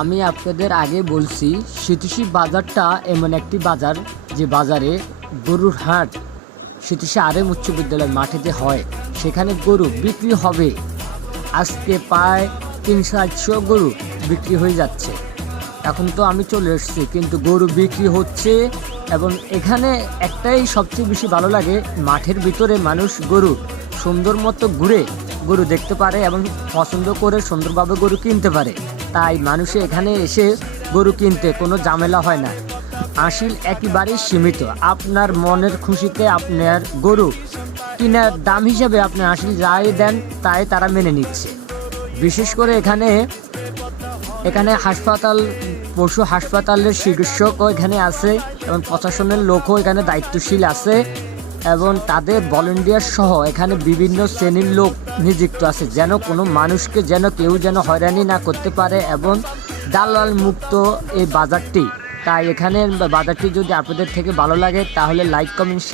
আমি আপনাদের আগে বলছি শীতশী বাজারটা এমন একটি বাজার যে বাজারে গরুর হাট শীতশী আরএম উচ্চ বিদ্যালয়ের মাঠেতে হয়। সেখানে গরু বিক্রি হবে। আজকে প্রায় 300-400 গরু বিক্রি হয়ে যাচ্ছে। এখন তো আমি চলে এসেছি, কিন্তু গরু বিক্রি হচ্ছে। এবং এখানে একটাই সবচেয়ে বেশি ভালো লাগে, মাঠের ভিতরে মানুষ গরু সুন্দর মতো ঘুরে গরু দেখতে পারে এবং পছন্দ করে সুন্দরভাবে গরু কিনতে পারে। তাই মানুষে এখানে এসে গরু কিনতে কোনো ঝামেলা হয় না। আসিল একেবারেই সীমিত। আপনার মনের খুশিতে আপনার গরু কেনার দাম হিসাবে আপনি আসিল যাই দেন তাই তারা মেনে নিচ্ছে। বিশেষ করে এখানে হাসপাতাল, পশু হাসপাতালের চিকিৎসকও এখানে আছে এবং প্রশাসনের লোকও এখানে দায়িত্বশীল আছে এবং তাদের ভলেন্টিয়ার সহ এখানে বিভিন্ন শ্রেণীর লোক নিযুক্ত আছে, যেন কোনো মানুষকে কেউ হয়রানি না করতে পারে এবং দালাল মুক্ত এই বাজারটি। তাই এখানের বাজারটি যদি আপনাদের থেকে ভালো লাগে তাহলে লাইক, কমেন্ট, শেয়ার